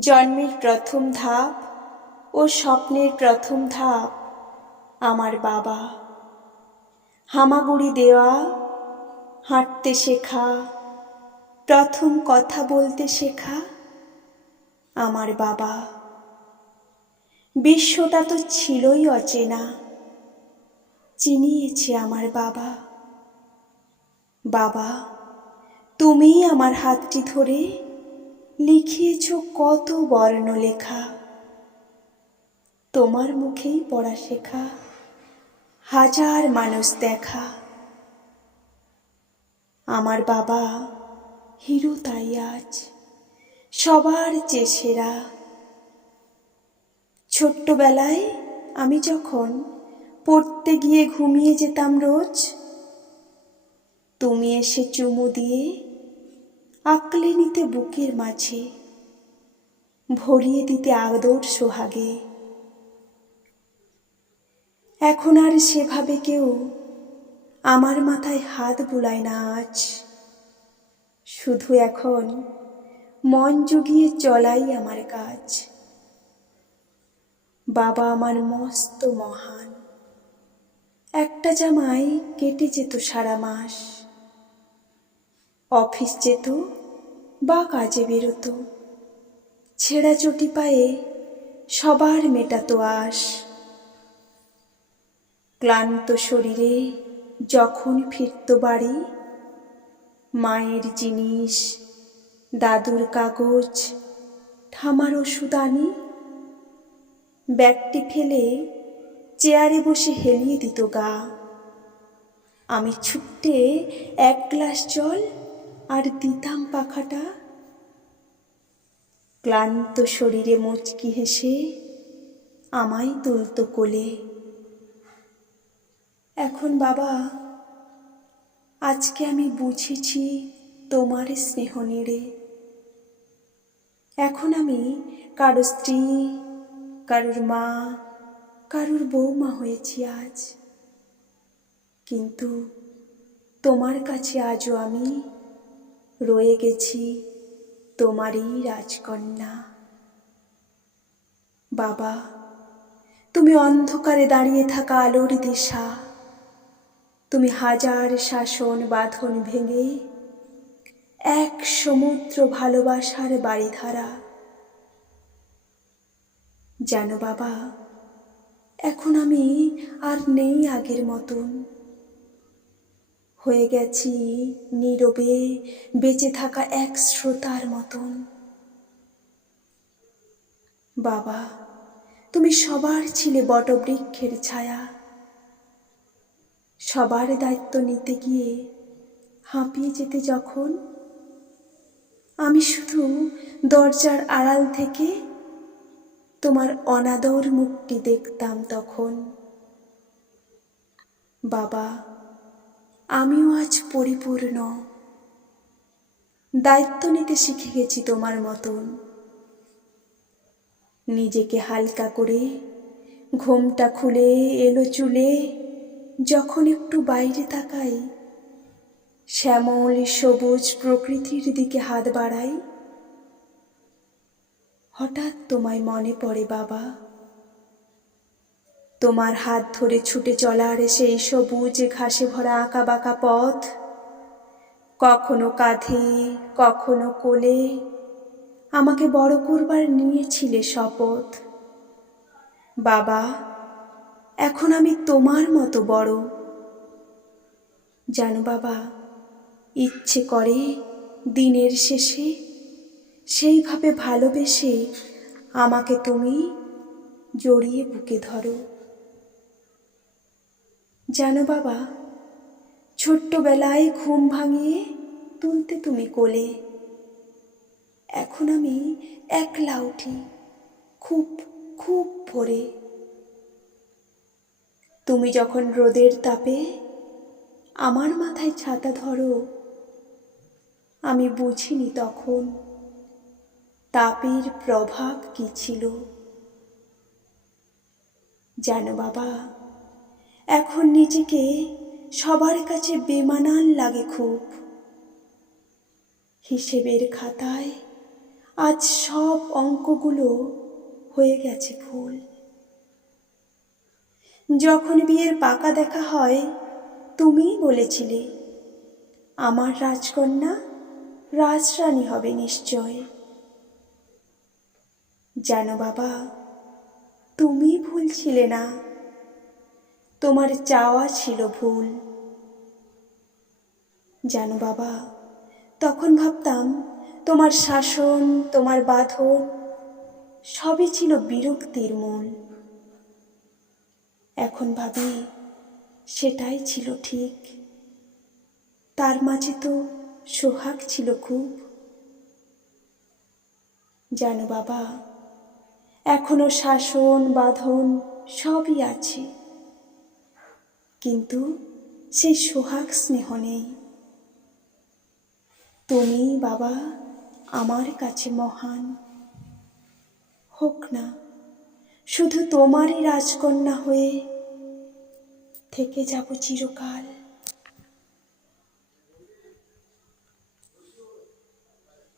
জন্মের প্রথম ধাপ ও স্বপ্নের প্রথম ধাপ, আমার বাবা। হামাগুড়ি দেওয়া, হাঁটতে শেখা, প্রথম কথা বলতে শেখা, আমার বাবা। বিশ্বটা তো ছিলই অচেনা, চিনিয়েছে আমার বাবা। বাবা তুমি আমার হাতটি ধরে লিখিয়েছ কত বর্ণ লেখা তোমার মুখেই পড়া শেখা, হাজার মানুষ দেখা। আমার বাবা হিরো তাই আজ সবার চেয়ে সেরা। ছোট্টবেলায় আমি যখন পড়তে গিয়ে ঘুমিয়ে যেতাম রোজ, তুমি এসে চুমু দিয়ে আঁকলে নিতে বুকের মাঝে, ভরিয়ে দিতে আদর সোহাগে। এখন আর সেভাবে কেউ আমার মাথায় হাত বুলায় না আজ। শুধু এখন মন জুগিয়ে চলাই আমার কাজ। বাবা আমার মস্ত মহান। একটা জামাই কেটে যেত সারা মাস। অফিস যেত বা কাজে বেরোতো। ছেঁড়া চটি পায়ে সবার মেটাতো আস ক্লান্ত শরীরে যখন ফিরত বাড়ি, মায়ের জিনিস, দাদুর কাগজ, ঠামার ওষুধ আনি, ব্যাগটি ফেলে চেয়ারে বসে হেলিয়ে দিত গা। আমি ছুটে এক গ্লাস জল আর দিতাম পাখাটা। ক্লান্ত শরীরে মুচকি হেসে আমায় তুলত কোলে। এখন বাবা, আজকে আমি বুঝেছি তোমার স্নেহ নেড়ে। এখন আমি কারও স্ত্রী, কারুর মা, কারুর বৌমা হয়েছি আজ। কিন্তু তোমার কাছে আজও আমি রয়ে গেছি তোমারই রাজকন্যা। বাবা, তুমি অন্ধকারে দাঁড়িয়ে থাকা আলোর দিশা। তুমি হাজার শাসন বাঁধন ভেঙে এক সমুদ্র ভালোবাসার বাড়িধারা। জানো বাবা, এখন আমি আর নেই আগের মতন। হয়ে গেছি নীরবে বেঁচে থাকা এক শ্রোতার মতন। বাবা, তুমি সবার ছিলে বটবৃক্ষের ছায়া। সবার দায়িত্ব নিতে গিয়ে হাঁপিয়ে যেতে যখন আমি শুধু দরজার আড়াল থেকে তোমার অনাদর মুখটি দেখতাম তখন। বাবা আমিও আজ পরিপূর্ণ। দায়িত্ব নিতে শিখে গেছি তোমার মতন। নিজেকে হালকা করে, ঘোমটা খুলে, এলো চুলে, যখন একটু বাইরে তাকাই, শ্যামল, সবুজ প্রকৃতির দিকে হাত বাড়াই, হঠাৎ তোমায় মনে পড়ে বাবা। তোমার হাত ধরে ছুটে চলার সেই সবুজ ঘাসে ভরা আঁকা বাঁকা পথ? কখনো কাঁধে, কখনো কোলে আমাকে বড় করবার নিয়েছিলে শপথ। বাবা, এখন আমি তোমার মতো বড়। জানো বাবা, ইচ্ছে করে দিনের শেষে সেইভাবে ভালোবেসে আমাকে তুমি জড়িয়ে বুকে ধরো। জানো বাবা, ছোট্টবেলায় ঘুম ভাঙিয়ে তুলতে তুমি কোলে। এখন আমি একলা উঠি, খুব খুব ভোরে। তুমি যখন রোদের তাপে আমার মাথায় ছাতা ধরো, আমি বুঝিনি তখন তাপের প্রভাব কি ছিল। জানো বাবা এখন নিজেকে সবার কাছে বেমানান লাগে খুব। হিসেবের খাতায় আজ সব অঙ্কগুলো হয়ে গেছে ভুল যখন বিয়ের পাকা দেখা হয়, তুমিই বলেছিলে, আমার রাজকন্যা রাজরানী হবে নিশ্চয়। জানো বাবা, তুমি ভুল ছিলে না। তোমার চাওয়া ছিল ভুল। জানো বাবা, তখন ভাবতাম তোমার শাসন, তোমার বাঁধন সবই ছিল বিরক্তির মূল। এখন ভাবি সেটাই ছিল ঠিক। তার মাঝে তো সোহাগ ছিল খুব। জানো বাবা, এখনও শাসন, বাঁধন সবই আছে। কিন্তু সেই সোহাগ স্নেহ নেই। তুমি বাবা আমার কাছে মহান। হোক না, শুধু তোমারই রাজকন্যা হয়ে থেকে যাব চিরকাল।